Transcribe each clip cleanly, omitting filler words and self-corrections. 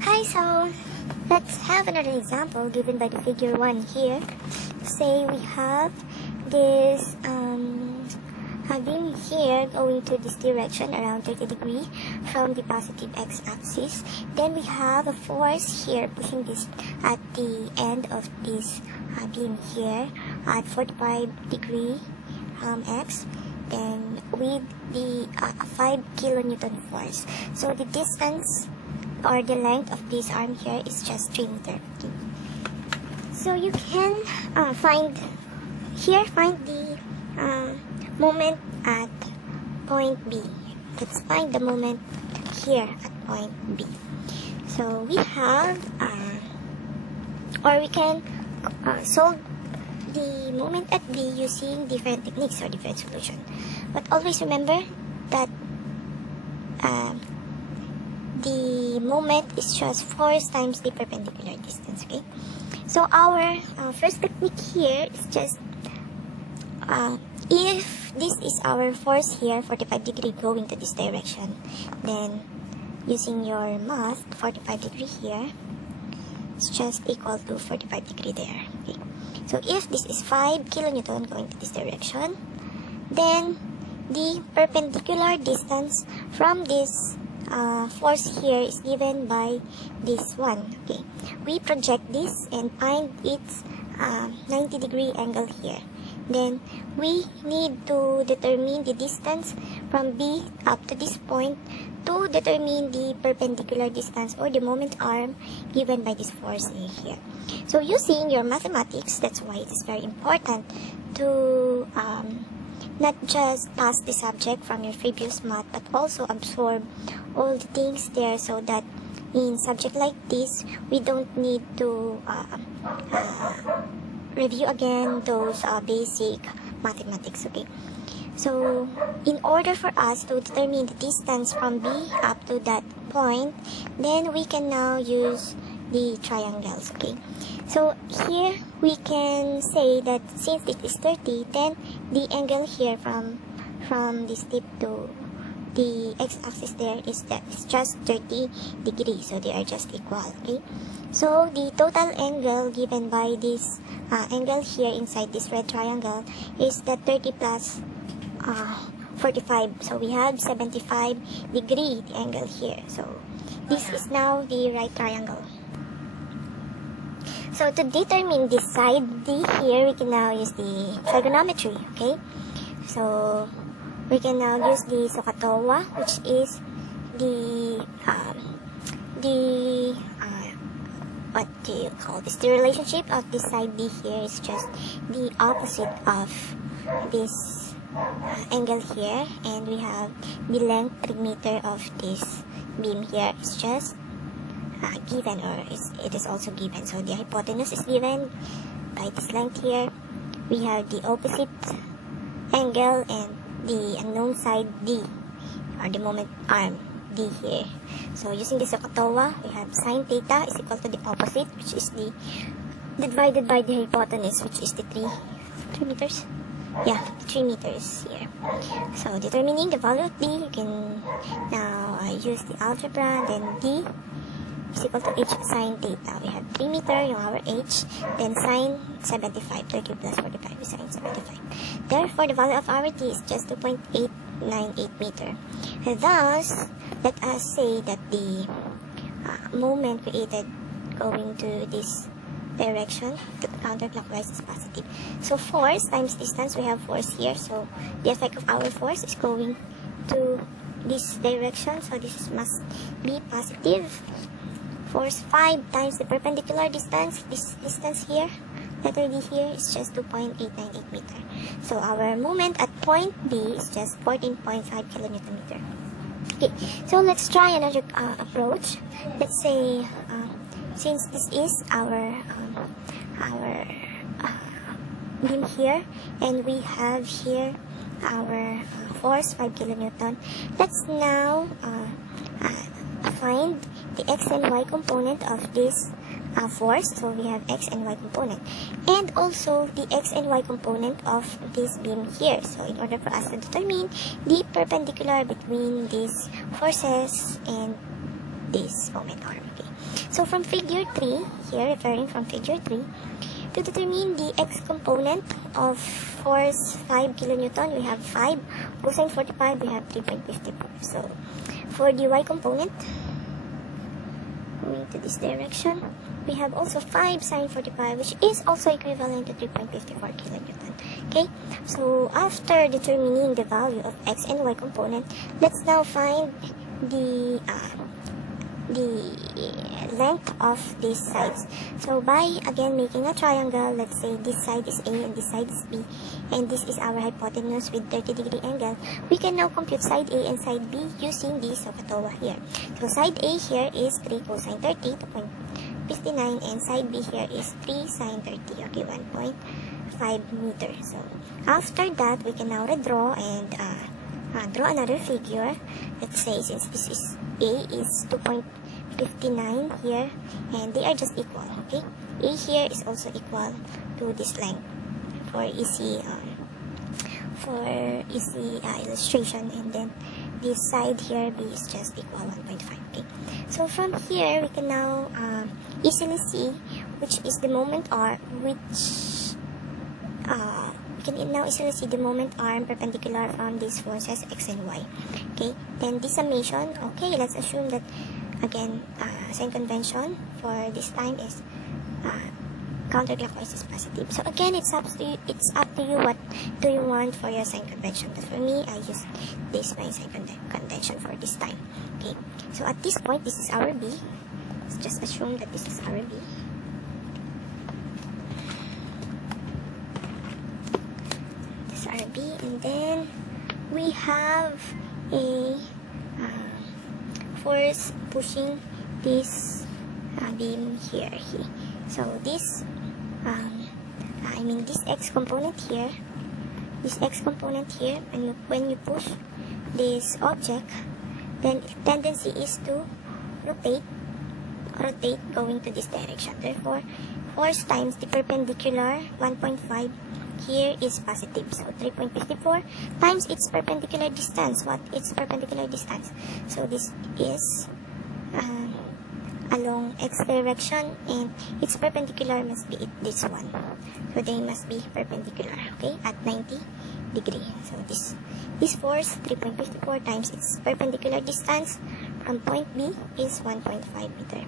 Hi, so let's have another example given by the figure 1 here. Say we have this beam here going to this direction around 30 degrees from the positive x-axis. Then we have a force here pushing this at the end of this beam here at 45 degree x. Then with the 5 kilonewton force. So the distance or the length of this arm here is just 3 meters. So you can find the moment at point B. Let's find the moment here at point B. So we have, or we can solve the moment at B using different techniques or different solutions. But always remember that the moment is just force times the perpendicular distance, okay? So our first technique here is just, if this is our force here, 45 degree going to this direction, then using your math, 45 degree here, it's just equal to 45 degree there, okay? So if this is 5 kilonewton going to this direction, then the perpendicular distance from this force here is given by this one, okay? We project this and find its 90 degree angle here. Then we need to determine the distance from B up to this point to determine the perpendicular distance or the moment arm given by this force in here. So using your mathematics, that's why it is very important to not just pass the subject from your previous math, but also absorb all the things there, so that in subject like this, we don't need to review again those basic mathematics, okay? So in order for us to determine the distance from B up to that point, then we can now use the triangles, okay? So here we can say that since it is 30, then the angle here from this tip to the x-axis there is just 30 degrees, so they are just equal, okay? So the total angle given by this angle here inside this red triangle is that 30 plus 45, so we have 75 degree the angle here. So this is now the right triangle. So to determine this side D here, we can now use the trigonometry, okay? So we can now use the SOHCAHTOA, which is the what do you call this? The relationship of this side D here is just the opposite of this angle here, and we have the length 3 meter of this beam here. It's just given, or it is also given. So the hypotenuse is given by this length here. We have the opposite angle and the unknown side D, or the moment arm D here. So using the SOHCAHTOA, we have sine theta is equal to the opposite, which is the divided by the hypotenuse, which is the 3 meters. Yeah, 3 meters here. So determining the value of D, you can now use the algebra. Then D is equal to h sine theta. We have 3 meter, yung our h, then sine 75, 30 plus 45 is sine 75. Therefore, the value of our t is just 2.898 meter. Thus, let us say that the moment created going to this direction, counterclockwise, is positive. So force times distance, we have force here, so the effect of our force is going to this direction, so this must be positive. Force 5 times the perpendicular distance, this distance here, letter D here, is just 2.898 meter. So our moment at point B is just 14.5 kilonewton meter. Okay, so let's try another approach. Let's say, since this is our beam here, and we have here our force 5 kilonewton, let's now find the x and y component of this force. So we have x and y component, and also the x and y component of this beam here. So in order for us to determine the perpendicular between these forces and this moment arm. Okay. So from figure 3, here referring from figure 3, to determine the x component of force 5 kilonewton, we have 5. Cosine 45, we have 3.54. So for the y component, going to this direction, we have also 5 sine 45, which is also equivalent to 3.54 kilonewton. Okay, so after determining the value of x and y component, let's now find the length of these sides. So by again making a triangle, let's say this side is A and this side is B, and this is our hypotenuse with 30-degree angle, we can now compute side A and side B using the SOHCAHTOA here. So side A here is 3 cosine 30, 2.59, and side B here is 3 sine 30, okay, 1.5 meter. So after that, we can now redraw and draw another figure. Let's say since this is A is 2.59 here, and they are just equal, okay? A here is also equal to this length for easy illustration, and then this side here B is just equal 1.5. Okay, so from here we can now easily see which is the moment arm, we can now easily see the moment arm perpendicular from these forces x and y. Okay, then this summation, okay, let's assume that again sign convention for this time is counterclockwise is positive. So again, it's up to you what do you want for your sign convention. But for me, I use this my sign convention for this time. Okay, so at this point, this is our B. Let's just assume that this is our B. This is our B, and then we have a force pushing this beam here. So this this x component here, and when you push this object, then its tendency is to rotate going to this direction. Therefore, force times the perpendicular 1.5 here is positive. So 3.54 times its perpendicular distance. What its perpendicular distance? So this is along x direction, and its perpendicular must be this one. So they must be perpendicular, okay, at 90 degree. So this force 3.54 times its perpendicular distance from point B is 1.5 meter.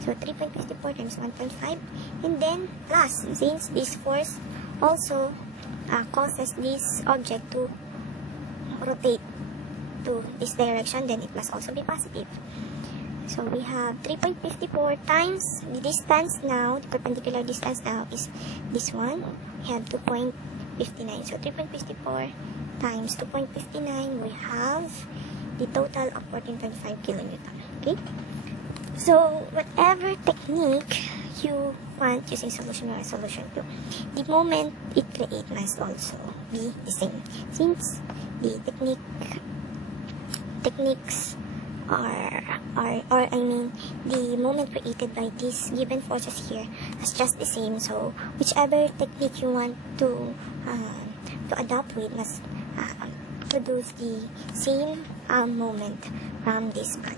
So 3.54 times 1.5, and then plus, since this force also causes this object to rotate to this direction, then it must also be positive. So we have 3.54 times the distance now, the perpendicular distance now is this one. We have 2.59. So 3.54 times 2.59, we have the total of 14.5 kilonewton. Okay? So whatever technique you want using solution 1 or solution 2, the moment it creates must also be the same. Since the techniques the moment created by these given forces here is just the same. So whichever technique you want to adopt with must produce the same moment from this body.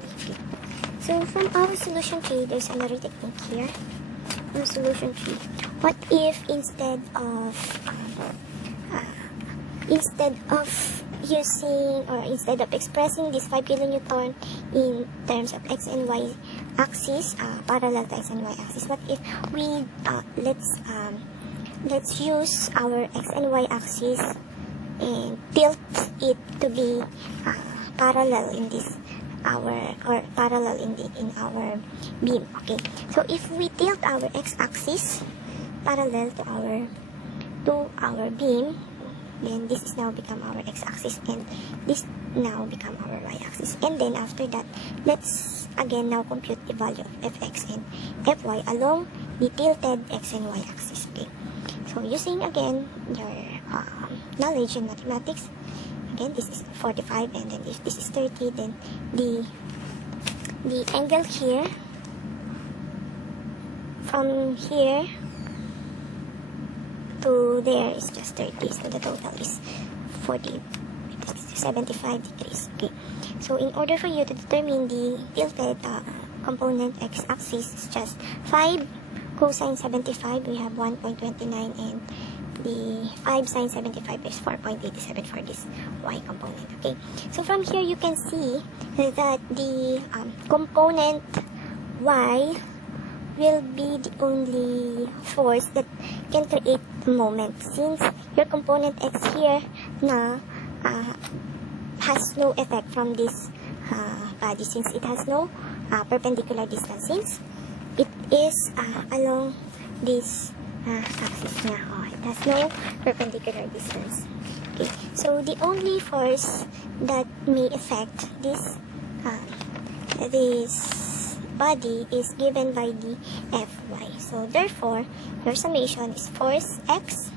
So from our solution 3, there's another technique here. From solution 3, what if instead of expressing this 5 kilonewton in terms of x and y axis, parallel to x and y axis, what if we let's use our x and y axis and tilt it to be parallel in this parallel in our beam. Okay, so if we tilt our x axis parallel to our beam, then this is now become our x-axis, and this now become our y-axis. And then after that, let's again now compute the value of fx and fy along the tilted x and y axis. Okay, so using again your knowledge in mathematics, again this is 45, and then if this is 30, then the angle here from here to there is just 30, so the total is 75 degrees. Okay, so in order for you to determine the tilted component x-axis is just 5 cosine 75, we have 1.29, and the 5 sine 75 is 4.87 for this y component. Okay, so from here you can see that the component y will be the only force that can create the moment, since your component x here na has no effect from this body, since it has no perpendicular distance, since it is along this axis niya. It has no perpendicular distance. Okay, so the only force that may affect this body is given by the Fy. So therefore, your summation is force x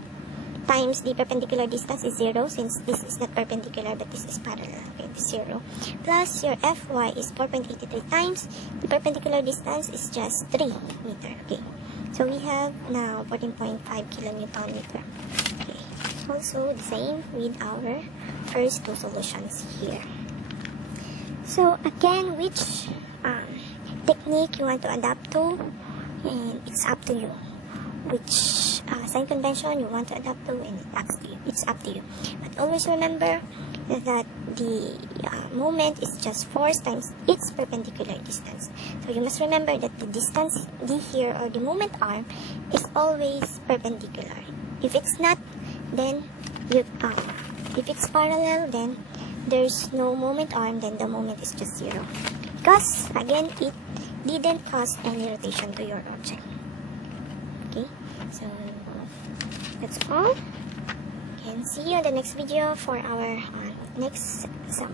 times the perpendicular distance is 0, since this is not perpendicular but this is parallel. Okay, it's 0. Plus your Fy is 4.83 times the perpendicular distance is just 3 meter. Okay, so we have now 14.5 kilonewton meter. Okay, also the same with our first two solutions here. So again, which technique you want to adapt to, and it's up to you. Which sign convention you want to adapt to, and it's up to you. But always remember that the moment is just force times its perpendicular distance. So you must remember that the distance d here, or the moment arm, is always perpendicular. If it's not, then if it's parallel, then there's no moment arm, then the moment is just 0. Because again, it didn't cause any rotation to your object. Okay, so that's all. And see you in the next video for our next sum.